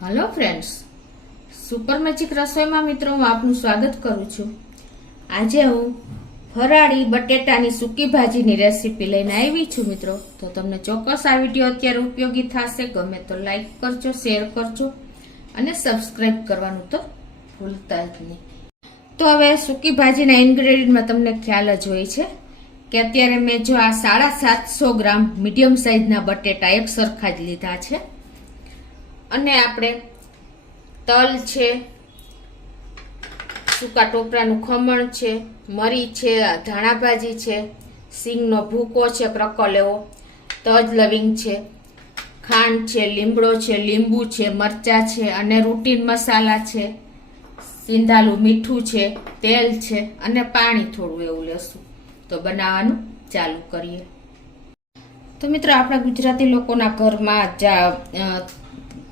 Hello friends, super magic रसोई में मित्रों हूँ आपनु स्वागत करूँ छूं। आज हूँ फराળી बटेटानी सूकी भाजीनी रेसिपी लईने आवी छूं मित्रों। तो तमने चोक्कस आ विडियो अत्यारे उपयोगी थशे। गमे तो लाइक करजो, शेर करजो अने सब्सक्राइब करवानुं तो भूलता ज नहीं। तो हवे सूकी भाजीना इन्ग्रेडियंट में तमने ख्याल ज होय छे के अत्यारे मैं जो आ 750 ग्राम मीडियम साइजना बटेटा एक सरखा ज लीधा छे અને આપણે તલ છે, સૂકા ટોપરાનું ખમણ છે, મરી છે, ધાણા ભાજી છે, સિંગનો ભૂકો છે, ક્રકલેવો, તજ લવિંગ છે, ખાંડ છે, લીમડો છે, લીંબુ છે, મરચા છે અને રૂટીન મસાલા છે, સિંધાલું મીઠું છે, તેલ છે અને પાણી થોડું એવું લેશું। તો બનાવવાનું ચાલુ કરીએ। તો મિત્રો આપણા ગુજરાતી લોકોના ઘરમાં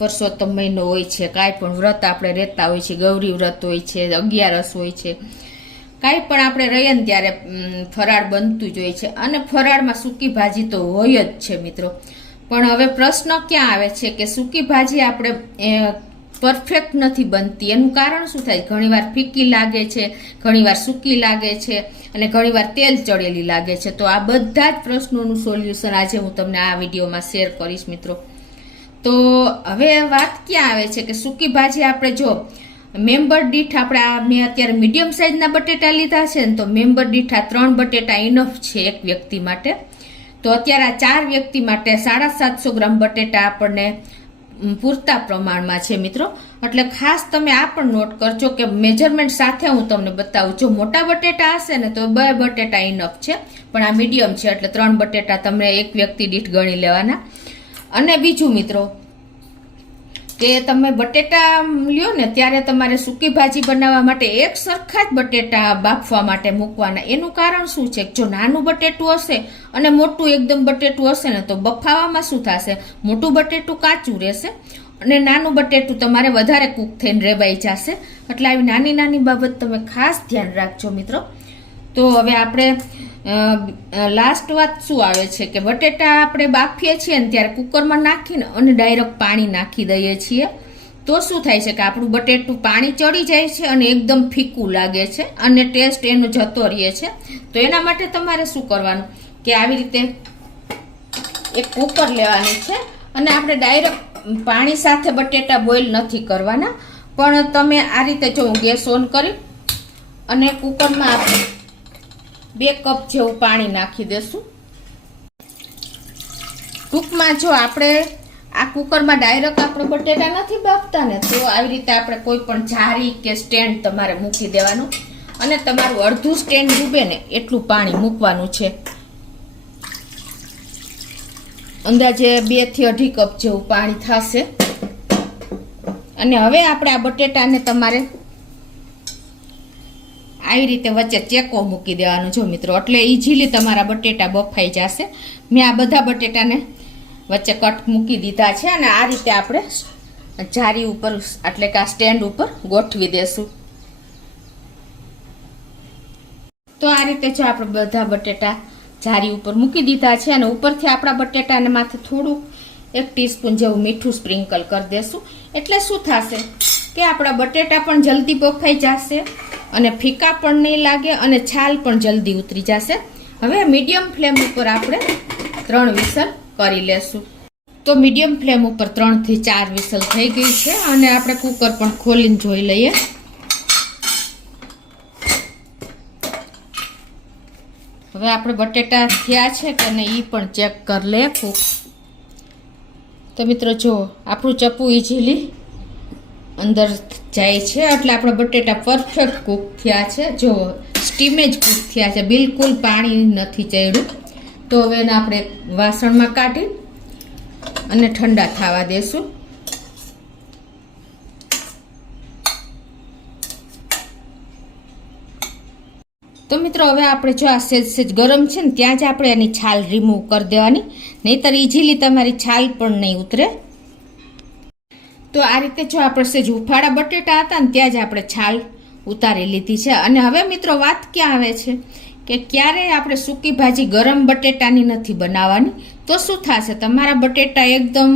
परसोत्तम महीनो होय छे, काई पण व्रत आपणे रहता होय छे, गौरी व्रत होय छे, 11 होय छे, काई पण आपणे रहीए ने त्यारे फराळ बनतुं ज होय छे अने फराळमां सूकी भाजी तो होय ज छे मित्रों। पण हवे प्रश्न क्या आवे छे के सूकी भाजी आपणे परफेक्ट नथी बनती। एनुं कारण शुं थाय? घणीवार फीकी लागे छे, घणीवार सूकी लागे छे अने घणीवार तेल चढ़ेली लागे छे। तो आ बधा ज प्रश्नोनुं सोल्यूशन आज हुं तमने आ विडियोमां शेर करीश मित्रों। तो हवे बात क्या आवे छे के सूकी भाजी आपणे जो मेम्बर दीठ आपणे मैं अत्यारे मीडियम साइजना बटेटा लीधा छे ने, तो मेम्बर दीठ 3 बटेटा इनफ छे एक व्यक्ति माटे। तो अत्यारे 4 व्यक्ति माटे 750 ग्राम बटेटा आपणे पूरता प्रमाणमां छे मित्रों। એટલે ખાસ તમે આ પણ નોટ કરજો કે મેજરમેન્ટ સાથે હું તમને બતાવું। જો મોટા બટેટા હશે ને તો 2 બટેટા ઇનફ છે, પણ આ મીડિયમ છે એટલે 3 બટેટા તમે એક વ્યક્તિ દીઠ ગણી લેવાના। અને બીજું મિત્રો કે તમે બટેટા લ્યો ને ત્યારે તમારે સૂકી ભાજી બનાવવા માટે એક સરખા જ બટેટા બાફવા માટે મૂકવાના। એનું કારણ શું છે? જો નાનું બટેટું હશે અને મોટું એકદમ બટેટું હશે ને તો બફાવામાં શું થશે? મોટું બટેટું કાચું રહેશે અને નાનું બટેટું તમારે વધારે કૂક થઈને રેબાઈ જશે। એટલે આવી નાની નાની બાબત તમે ખાસ ધ્યાન રાખજો મિત્રો। તો હવે આપણે લાસ્ટ વાત શું આવે છે કે બટેટા આપણે બાફીએ છીએ ને ત્યારે કુકરમાં નાખીને અને ડાયરેક્ટ પાણી નાખી દઈએ છીએ તો શું થાય છે કે આપણું બટેટું પાણી ચડી જાય છે અને એકદમ ફીકું લાગે છે અને ટેસ્ટ એનો જતો રહે છે। તો એના માટે તમારે શું કરવાનું કે આવી રીતે એક કુકર લેવાની છે અને આપણે ડાયરેક્ટ પાણી સાથે બટેટા બોઇલ નથી કરવાના, પણ તમે આ રીતે જો ગેસ ઓન કરી અને કુકરમાં આપણે 2 કપ જેવું પાણી નાખી દેશું। ટૂંકમાં જો આપણે આ કુકરમાં ડાયરેક્ટ આપણે બટેટા નથી બાફતા ને, તો આવી રીતે આપણે કોઈ પણ જારી કે સ્ટેન્ડ તમારે મૂકી દેવાનું અને તમારું અડધું સ્ટેન્ડ ડૂબે ને એટલું પાણી મૂકવાનું છે। અંદાજે 2 થી 2.5 કપ જેવું પાણી થશે। અને હવે આપણે આ બટેટાને તમારે આવી રીતે વચ્ચે ચેકો મૂકી દેવાનો જો મિત્રો, એટલે ઈઝીલી તમારા બટેટા બફાઈ જશે। મેં આ બધા બટેટાને વચ્ચે કટ મૂકી દીધા છે અને આ રીતે આપણે જારી ઉપર એટલે કે આ સ્ટેન્ડ ઉપર ગોઠવી દેશું। તો આ રીતે જો આપણે બધા બટેટા જારી ઉપર મૂકી દીધા છે અને ઉપરથી આપણા બટેટાને માથે થોડું 1 ટીસ્પૂન જેવું મીઠું સ્પ્રિંકલ કરી દેશું। એટલે શું થશે કે આપણા બટેટા પણ જલ્દી બફાઈ જશે અને ફીકા પણ નહીં લાગે અને છાલ પણ જલ્દી ઉતરી જશે। હવે મીડિયમ ફ્લેમ ઉપર આપણે 3 વિસલ કરી લેશું। તો મીડિયમ ફ્લેમ ઉપર 3 થી 4 વિસલ થઈ ગઈ છે અને આપણે કુકર પણ ખોલીને જોઈ લઈએ। હવે આપણે બટેટા થયા છે કે નહીં એ પણ ચેક કરી લે કુક। તો મિત્રો જો આપણું ચપ્પુ ઇઝીલી અંદર જાય છે એટલે આપણા બટેટા પરફેક્ટ કૂક થયા છે। જો સ્ટીમે જ કૂક થયા છે, બિલકુલ પાણી નથી ચડ્યું। તો હવે એને આપણે વાસણમાં કાઢી અને ઠંડા થવા દેશું। તો મિત્રો હવે આપણે જો આ સેજ ગરમ છે ને ત્યાં જ આપણે એની છાલ રિમૂવ કરી દેવાની, નહીંતર ઇઝીલી તમારી છાલ પણ નહીં ઉતરે। તો આ રીતે જો આપણે સેજ ઉફાળા બટેટા હતા ને ત્યાં જ આપણે છાલ ઉતારી લીધી છે। અને હવે મિત્રો વાત ક્યાં આવે છે કે ક્યારેય આપણે સૂકી ભાજી ગરમ બટેટાની નથી બનાવવાની. તો શું થશે, તમારા બટેટા એકદમ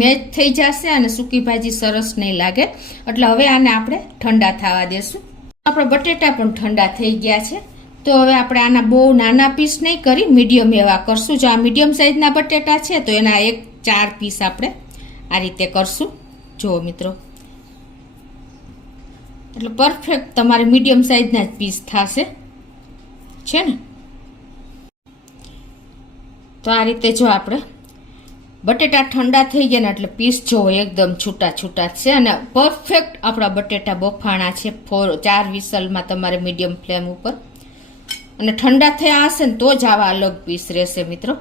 મેચ થઈ જશે અને સૂકી ભાજી સરસ નહીં લાગે. એટલે હવે આને આપણે ઠંડા થવા દેશું. આપણા બટેટા પણ ઠંડા થઈ ગયા છે. તો હવે આપણે આના બહુ નાના પીસ નહીં કરી મીડિયમ એવા કરશું. જો આ મીડિયમ સાઈઝના બટેટા છે તો એના 4 પીસ આપણે આ રીતે કરશું. જુઓ મિત્રો, એટલે પરફેક્ટ તમારે મીડિયમ સાઈઝના જ પીસ થશે છે ને. તો આ રીતે જો આપણે બટેટા ઠંડા થઈ ગયા ને એટલે પીસ જો એકદમ છૂટા છૂટા છે અને પરફેક્ટ આપણા બટેટા બફાણા છે. 4 વિસલમાં તમારે મીડિયમ ફ્લેમ ઉપર, અને ઠંડા થયા હશે ને તો જ આવા અલગ પીસ રહેશે મિત્રો.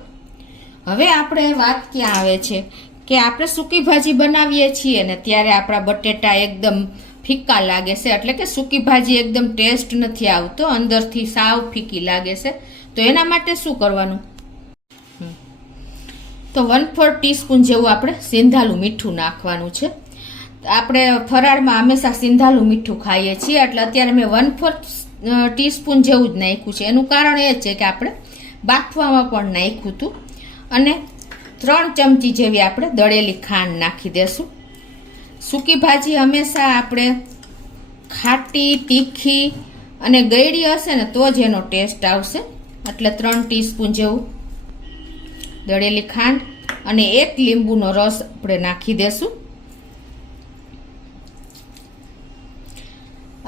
હવે આપણે વાત ક્યાં આવે છે કે આપણે સૂકી ભાજી બનાવીએ છીએ ને ત્યારે આપણા બટેટા એકદમ ફીકા લાગે છે. એટલે કે સૂકી ભાજી એકદમ ટેસ્ટ નથી આવતો, અંદરથી સાવ ફીકી લાગે છે. તો એના માટે શું કરવાનું, તો 1/4 ટીસ્પૂન જેવું આપણે સિંધાલું મીઠું નાખવાનું છે. આપણે ફરાળમાં હંમેશા સિંધાલું મીઠું ખાઈએ છીએ, એટલે અત્યારે મેં 1/4 ટીસ્પૂન જેવું જ નાખ્યું છે. એનું કારણ એ છે કે આપણે બાફવામાં પણ નાખ્યું હતું. અને 3 ચમચી જેવી આપણે દળેલી ખાંડ નાખી દેશું. સૂકી ભાજી હંમેશા આપણે ખાટી, તીખી અને ગળી હશે ને તો જ એનો ટેસ્ટ આવશે. એટલે 3 ટીસ્પૂન જેવું દળેલી ખાંડ અને 1 લીંબુનો રસ આપણે નાખી દેશું.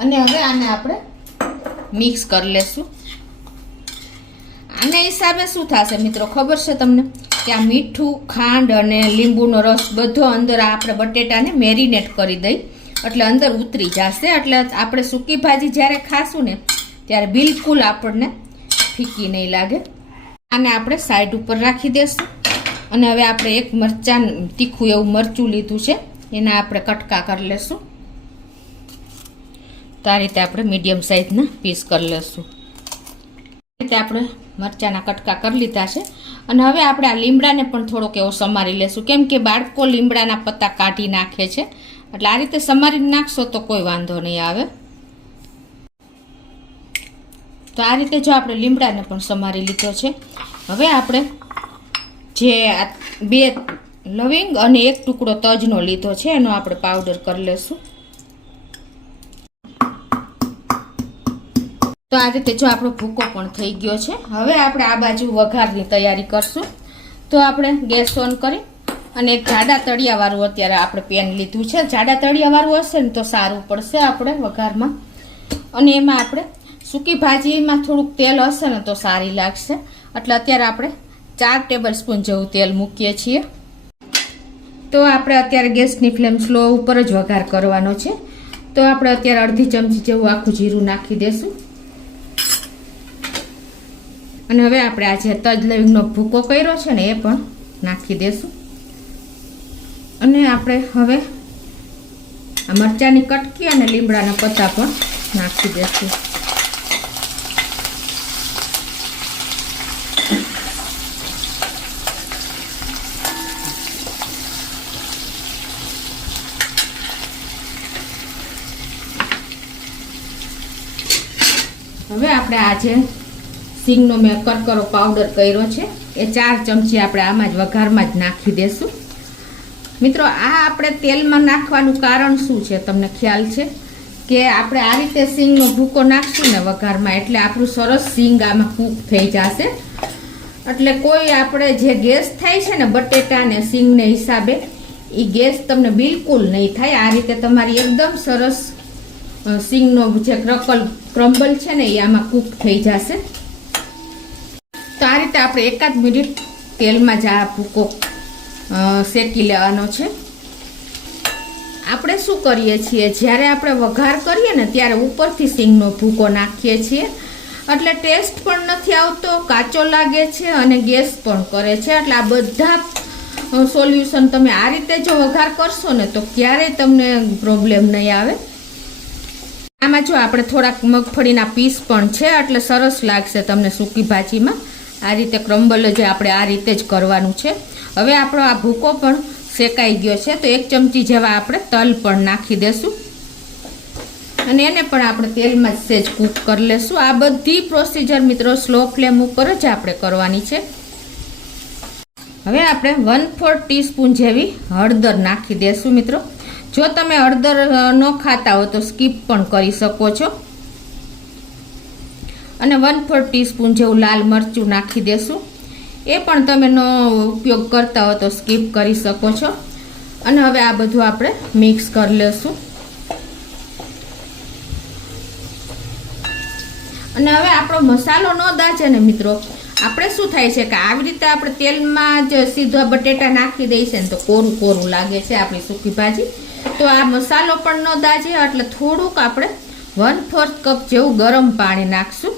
અને હવે આને આપણે મિક્સ કરી લેશું. આને હિસાબે શું થશે મિત્રો ખબર છે તમને, કે આ મીઠું, ખાંડ અને લીંબુનો રસ બધો અંદર આપણે બટેટાને મેરિનેટ કરી દઈ એટલે અંદર ઉતરી જશે. એટલે આપણે સૂકી ભાજી જ્યારે ખાશું ને ત્યારે બિલકુલ આપણને ફીકી નહીં લાગે. આને આપણે સાઈડ ઉપર રાખી દેશું. અને હવે આપણે એક તીખું એવું મરચું લીધું છે, એના આપણે કટકા કરી લેશું. તો આ રીતે આપણે મીડિયમ સાઈઝના પીસ કરી લેશું. આ રીતે આપણે મરચાંના કટકા કરી લીધા છે. અને હવે આપણે આ લીમડાને પણ થોડોક એવો સમારી લેશું, કેમ કે બાળકો લીમડાના પત્તા કાઢી નાખે છે. એટલે આ રીતે સમારીને નાખશો તો કોઈ વાંધો નહીં આવે. તો આ રીતે જો આપણે લીમડાને પણ સમારી લીધો છે. હવે આપણે જે 2 લવિંગ અને 1 ટુકડો તજનો લીધો છે એનો આપણે પાવડર કરી લેશું. તો આ રીતે જો આપણો ભૂકો પણ થઈ ગયો છે. હવે આપણે આ બાજુ વઘારની તૈયારી કરશું. તો આપણે ગેસ ઓન કરી અને એક જાડા તળિયાવાળું અત્યારે આપણે પેન લીધું છે. જાડા તળિયાવાળું હશે ને તો સારું પડશે આપણે વઘારમાં. અને એમાં આપણે સૂકી ભાજીમાં થોડુંક તેલ હશે ને તો સારી લાગશે. એટલે અત્યારે આપણે 4 ટેબલ સ્પૂન જેવું તેલ મૂકીએ છીએ. તો આપણે અત્યારે ગેસની ફ્લેમ સ્લો ઉપર જ વઘાર કરવાનો છે. તો આપણે અત્યારે અડધી ચમચી જેવું આખું જીરું નાખી દેશું. અને હવે આપણે આ જે તજ લવિંગનો ભૂકો કર્યો છે ને એ પણ નાખી દેશું. અને આપણે હવે આ મરચાંની કટકી અને લીમડાના પત્તા પણ નાખી દેશું. હવે આપણે આ જે સિંગનો મેં કરકરો પાવડર કર્યો છે એ 4 ચમચી આપણે આમાં જ વઘારમાં જ નાખી દેશું. મિત્રો આ આપણે તેલમાં નાખવાનું કારણ શું છે તમને ખ્યાલ છે કે આપણે આ રીતે સિંગનો ભૂકો નાખશું ને વઘારમાં એટલે આપણું સરસ સિંગ આમાં કૂક થઈ જશે. એટલે કોઈ આપણે જે ગેસ થાય છે ને બટેટા ને સિંગને હિસાબે એ ગેસ તમને બિલકુલ નહીં થાય. આ રીતે તમારી એકદમ સરસ સિંગનો જે ક્રમ્બલ છે ને એ આમાં કૂક થઈ જશે. તો આ રીતે આપણે 1 મિનિટ તેલમાં જ આ ભૂકો શેકી લેવાનો છે. આપણે શું કરીએ છીએ, જ્યારે આપણે વઘાર કરીએ ને ત્યારે ઉપરથી સિંગનો ભૂકો નાખીએ છીએ એટલે ટેસ્ટ પણ નથી આવતો, કાચો લાગે છે અને ગેસ પણ કરે છે. એટલે આ બધા સોલ્યુશન તમે આ રીતે જો વઘાર કરશો ને તો ક્યારેય તમને પ્રોબ્લેમ નહીં આવે. આમાં જો આપણે થોડાક મગફળીના પીસ પણ છે એટલે સરસ લાગશે તમને સૂકી ભાજીમાં. આ રીતે ક્રમ્બલ જે આપણે આ રીતે જ કરવાનું છે. હવે આપણો આ ભૂકો પણ શેકાઈ ગયો છે તો 1 ચમચી જેવા આપણે તલ પણ નાખી દેશું. અને એને પણ આપણે તેલમાં જ સેજ કૂક કરી લેશું. આ બધી પ્રોસીજર મિત્રો સ્લો ફ્લેમ ઉપર જ આપણે કરવાની છે. હવે આપણે 1/4 ટીસ્પૂન જેવી હળદર નાખી દેશું મિત્રો. જો તમે હળદર ન ખાતા હો તો સ્કીપ પણ કરી શકો છો. અને 1/4 ટીસ્પૂન જેવું લાલ મરચું નાખી દેશું. એ પણ તમે નો ઉપયોગ કરતા હો તો સ્કીપ કરી શકો છો. અને હવે આ બધું આપણે મિક્સ કરી લેશું. અને હવે આપણો મસાલો ન દાચે ને મિત્રો, આપણે શું થાય છે કે આવી રીતે આપણે તેલમાં જ સીધા બટેટા નાખી દઈએ છે ને તો કોરું કોરું લાગે છે આપણી સૂકી ભાજી. તો આ મસાલો પણ ન દાજે એટલે થોડુંક આપણે 1/4 કપ જેવું ગરમ પાણી નાખશું.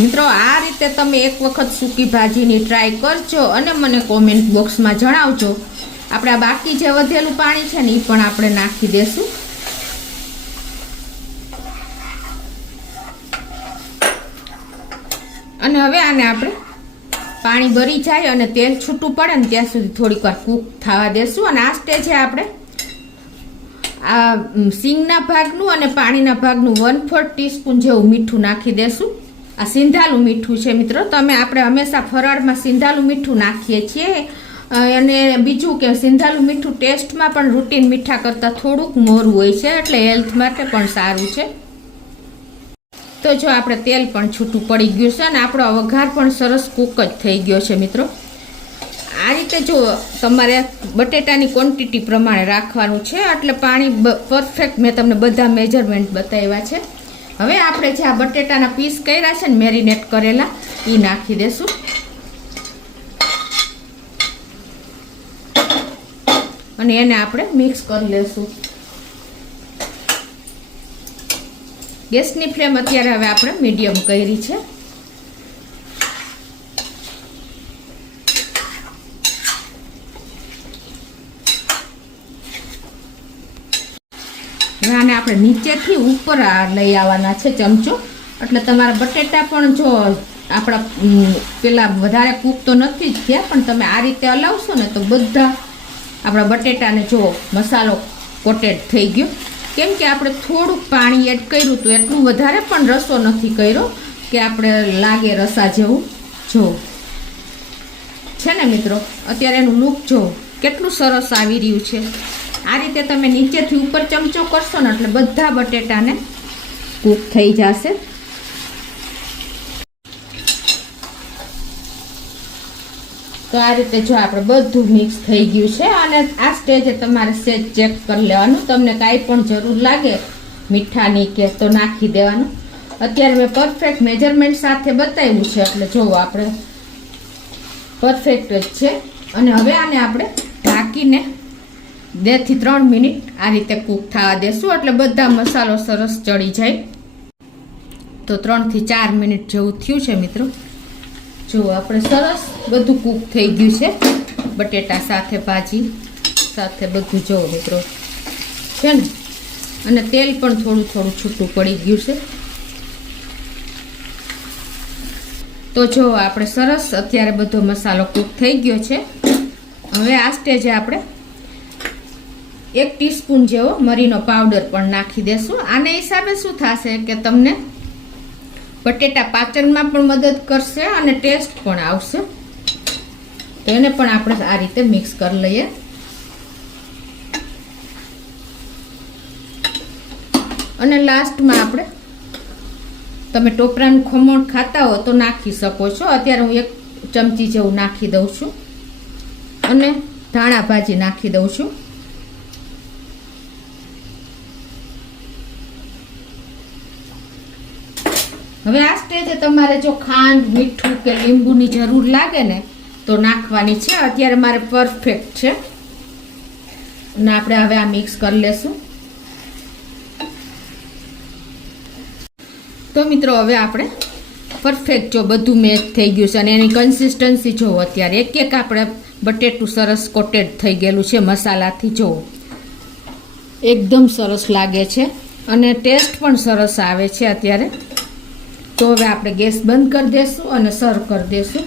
મિત્રો આ રીતે તમે એક વખત સૂકી ભાજીની ટ્રાય કરજો અને મને કોમેન્ટ બોક્સમાં જણાવજો. આપણે આ બાકી જે વધેલું પાણી છે ને એ પણ આપણે નાખી દેશું. અને હવે આને આપણે પાણી બળી જાય અને તેલ છૂટું પડે ને ત્યાં સુધી થોડીક વાર કૂક થવા દેશું. અને આ સ્ટેજે આપણે આ સિંગના ભાગનું અને પાણીના ભાગનું 1/4 ટીસ્પૂન જેવું મીઠું નાખી દેશું. આ સિંધાલું મીઠું છે મિત્રો. આપણે હંમેશા ફરાળમાં સિંધાલું મીઠું નાખીએ છીએ. અને બીજું કે સિંધાલું મીઠું ટેસ્ટમાં પણ રૂટીન મીઠા કરતાં થોડુંક મોરું હોય છે એટલે હેલ્થ માટે પણ સારું છે. તો જો આપણે તેલ પણ છૂટું પડી ગયું છે અને આપણો વઘાર પણ સરસ કૂક જ થઈ ગયો છે મિત્રો. આ રીતે જો તમારે બટેટાની ક્વોન્ટિટી પ્રમાણે રાખવાનું છે એટલે પાણી પરફેક્ટ મેં તમને બધા મેજરમેન્ટ બતાવ્યા છે. હવે આપણે જે આ બટેટાના પીસ કર્યા છે ને મેરિનેટ કરેલા એ નાખી દેશું. અને એને આપણે મિક્સ કરી લેશું. ગેસની ફ્લેમ અત્યારે હવે આપણે મીડિયમ કરી છે. આને આપણે નીચેથી ઉપર લઈ આવવાના છે ચમચો. એટલે તમારા બટેટા પણ જો આપણા પેલા વધારે કૂક તો નથી જ થયા પણ તમે આ રીતે હલાવશો ને તો બધા આપણા બટેટાને જો મસાલો કોટેડ થઈ ગયો. કેમ કે આપણે થોડુંક પાણી એડ કર્યું હતું, એટલું વધારે પણ રસો નથી કર્યો કે આપણે લાગે રસા જેવું. જો છે ને મિત્રો, અત્યારે એનું લુક જો કેટલું સરસ આવી રહ્યું છે. આ રીતે તમે નીચેથી ઉપર ચમચો કરશો ને એટલે બધા બટેટાને કૂક થઈ જશે. તો આ રીતે જો આપણે બધું મિક્સ થઈ ગયું છે. અને આ સ્ટેજે તમારે સેજ ચેક કરી લેવાનું. તમને કાંઈ પણ જરૂર લાગે મીઠાની કે તો નાખી દેવાનું. અત્યારે મેં પરફેક્ટ મેજરમેન્ટ સાથે બતાવ્યું છે એટલે જો આપણે પરફેક્ટ જ છે. અને હવે આને આપણે ઢાંકીને 2 થી 3 મિનિટ આ રીતે કૂક થવા દેશું એટલે બધા મસાલો સરસ ચડી જાય. તો 3 થી 4 મિનિટ જેવું થયું છે મિત્રો. જો આપણે સરસ બધું કૂક થઈ ગયું છે. બટેટા સાથે ભાજી સાથે બધું જો મિત્રો છે ને. અને તેલ પણ થોડું થોડું છૂટું પડી ગયું છે. તો જો આપણે સરસ અત્યારે બધો મસાલો કૂક થઈ ગયો છે. હવે આ સ્ટેજે આપણે 1 ટીસ્પૂન જેવો મરીનો પાવડર પણ નાખી દેશું. આને હિસાબે શું થશે કે તમને બટેટા પાચનમાં પણ મદદ કરશે અને ટેસ્ટ પણ આવશે. તો એને પણ આપણે આ રીતે મિક્સ કરી લઈએ. અને લાસ્ટમાં આપણે તમે ટોપરાનું ખમણ ખાતા હો તો નાખી શકો છો. અત્યારે હું 1 ચમચી જેવું નાખી દઉં છું અને ધાણા ભાજી નાખી દઉં છું. હવે આ સ્ટેજે તમારે જો ખાંડ મીઠું કે લીંબુની જરૂર લાગે ને તો નાખવાની છે. અત્યારે મારે પરફેક્ટ છે. અને આપણે હવે આ મિક્સ કરી લેશું. તો મિત્રો હવે આપણે પરફેક્ટ જો બધું મેચ થઈ ગયું છે. અને એની કન્સિસ્ટન્સી જો અત્યારે એક એક આપણે બટેટું સરસ કોટેડ થઈ ગયેલું છે મસાલાથી. જો એકદમ સરસ લાગે છે અને ટેસ્ટ પણ સરસ આવે છે અત્યારે. તો હવે આપણે ગેસ બંધ કરી દઈશું અને સર્વ કરી દઈશું.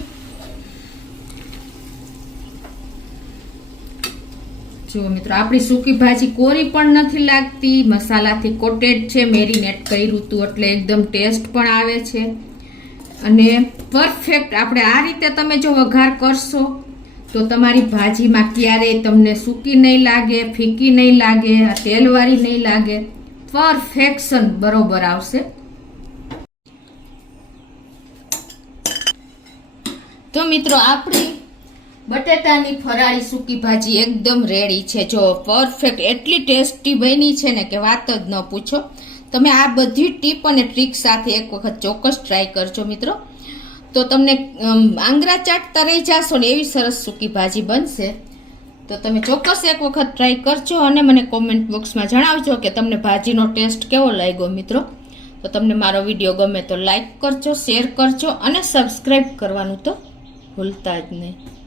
જો મિત્રો આપણી સૂકી ભાજી કોરી પણ નથી લાગતી, મસાલાથી કોટેડ છે, મેરિનેટ કર્યું હતું એટલે એકદમ ટેસ્ટ પણ આવે છે અને પરફેક્ટ. આપણે આ રીતે તમે જો વઘાર કરશો તો તમારી ભાજીમાં ક્યારેય તમને સૂકી નહીં લાગે, ફીકી નહીં લાગે, તેલવાળી નહીં લાગે, પરફેક્શન બરોબર આવશે. તો મિત્રો આપણી બટેટાની ફરાળી સૂકી ભાજી એકદમ રેડી છે. જો પરફેક્ટ એટલી ટેસ્ટી બની છે ને કે વાત જ ન પૂછો. તમે આ બધી ટીપ અને ટ્રીક સાથે એક વખત ચોક્કસ ટ્રાય કરજો મિત્રો, તો તમને આંગળા ચાટતા રહી જશો ને એવી સરસ સૂકી ભાજી બનશે. તો તમે ચોક્કસ એક વખત ટ્રાય કરજો અને મને કોમેન્ટ બોક્સમાં જણાવજો કે તમને ભાજીનો ટેસ્ટ કેવો લાગ્યો મિત્રો. તો તમને મારો વિડીયો ગમે તો લાઈક કરજો, શેર કરજો અને સબસ્ક્રાઈબ કરવાનું તો ભૂલતા જ નહીં.